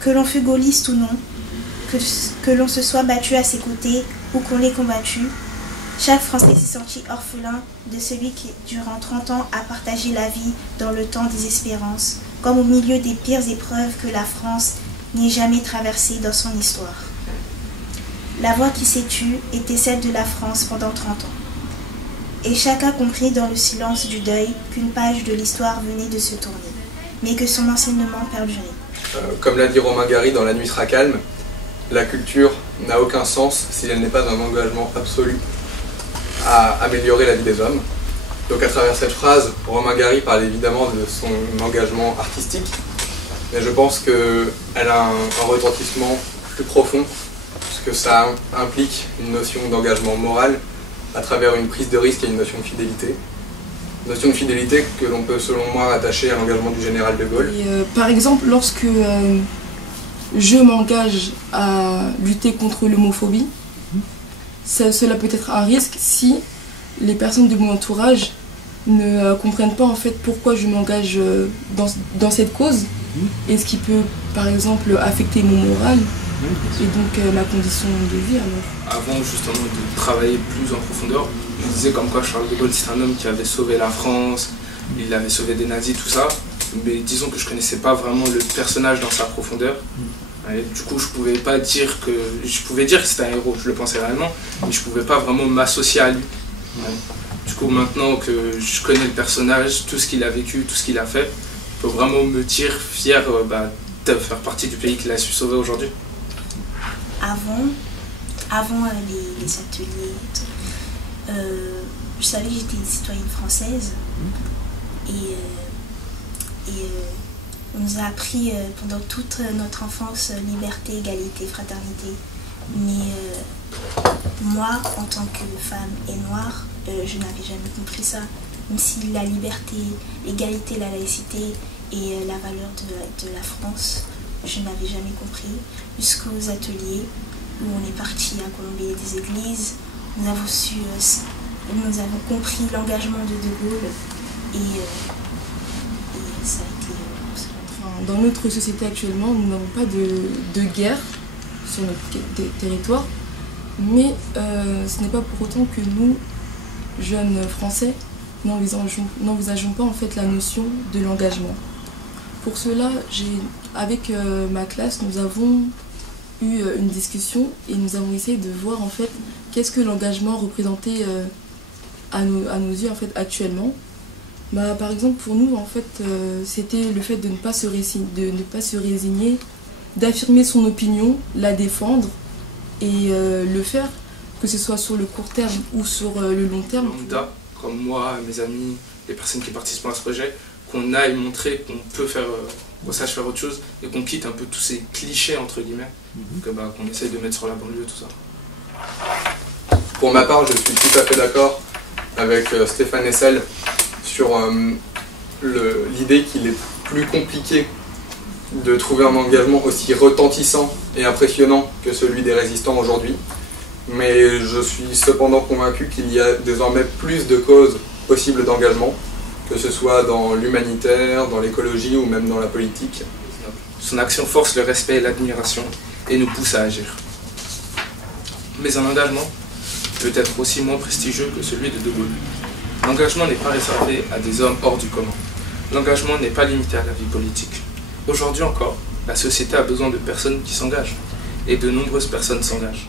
Que l'on fût gaulliste ou non, que l'on se soit battu à ses côtés ou qu'on l'ait combattu, chaque Français s'est senti orphelin de celui qui, durant 30 ans, a partagé la vie dans le temps des espérances, comme au milieu des pires épreuves que la France n'ait jamais traversées dans son histoire. La voix qui s'est tue était celle de la France pendant 30 ans. Et chacun comprit dans le silence du deuil qu'une page de l'histoire venait de se tourner, mais que son enseignement perdurait. Comme l'a dit Romain Gary dans La nuit sera calme, la culture n'a aucun sens si elle n'est pas un engagement absolu à améliorer la vie des hommes. Donc à travers cette phrase, Romain Gary parle évidemment de son engagement artistique, mais je pense qu'elle a un retentissement plus profond, puisque ça implique une notion d'engagement moral à travers une prise de risque et une notion de fidélité. Une notion de fidélité que l'on peut, selon moi, rattacher à l'engagement du général de Gaulle. Par exemple, lorsque je m'engage à lutter contre l'homophobie, cela peut être un risque si les personnes de mon entourage ne comprennent pas en fait pourquoi je m'engage dans cette cause et ce qui peut par exemple affecter mon moral et donc ma condition de vie alors. Avant justement de travailler plus en profondeur, je disais comme quoi Charles de Gaulle c'est un homme qui avait sauvé la France, il avait sauvé des nazis, tout ça, mais disons que je connaissais pas vraiment le personnage dans sa profondeur. Et du coup, je pouvais dire que c'était un héros, je le pensais réellement, mais je pouvais pas vraiment m'associer à lui. Du coup, maintenant que je connais le personnage, tout ce qu'il a vécu, tout ce qu'il a fait, je peux vraiment me dire fier de faire partie du pays qu'il a su sauver aujourd'hui. Avant les ateliers, je savais que j'étais une citoyenne française et on nous a appris pendant toute notre enfance liberté, égalité, fraternité. Mais moi, en tant que femme et noire, je n'avais jamais compris ça. Même si la liberté, l'égalité, la laïcité et la valeur de la France, je n'avais jamais compris. Jusqu'aux ateliers où on est parti à Colombier des églises, nous avons compris l'engagement de Gaulle et ça a été... Dans notre société actuellement, nous n'avons pas de guerre sur notre territoire, mais ce n'est pas pour autant que nous, jeunes Français, n'envisageons pas en fait la notion de l'engagement. Pour cela, avec ma classe, nous avons eu une discussion et nous avons essayé de voir en fait qu'est-ce que l'engagement représentait à nos yeux en fait actuellement. Par exemple, pour nous, en fait, c'était le fait de ne pas se résigner, d'affirmer son opinion, la défendre et le faire, que ce soit sur le court terme ou sur le long terme. Comme moi, mes amis, les personnes qui participent à ce projet, qu'on aille montrer qu'on peut faire, qu'on sache faire autre chose et qu'on quitte un peu tous ces clichés, entre guillemets, qu'on essaye de mettre sur la banlieue, tout ça. Pour ma part, je suis tout à fait d'accord avec Stéphane Hessel sur l'idée qu'il est plus compliqué de trouver un engagement aussi retentissant et impressionnant que celui des résistants aujourd'hui. Mais je suis cependant convaincu qu'il y a désormais plus de causes possibles d'engagement, que ce soit dans l'humanitaire, dans l'écologie ou même dans la politique. Son action force le respect et l'admiration et nous pousse à agir. Mais un engagement peut être aussi moins prestigieux que celui de Gaulle. L'engagement n'est pas réservé à des hommes hors du commun. L'engagement n'est pas limité à la vie politique. Aujourd'hui encore, la société a besoin de personnes qui s'engagent, et de nombreuses personnes s'engagent.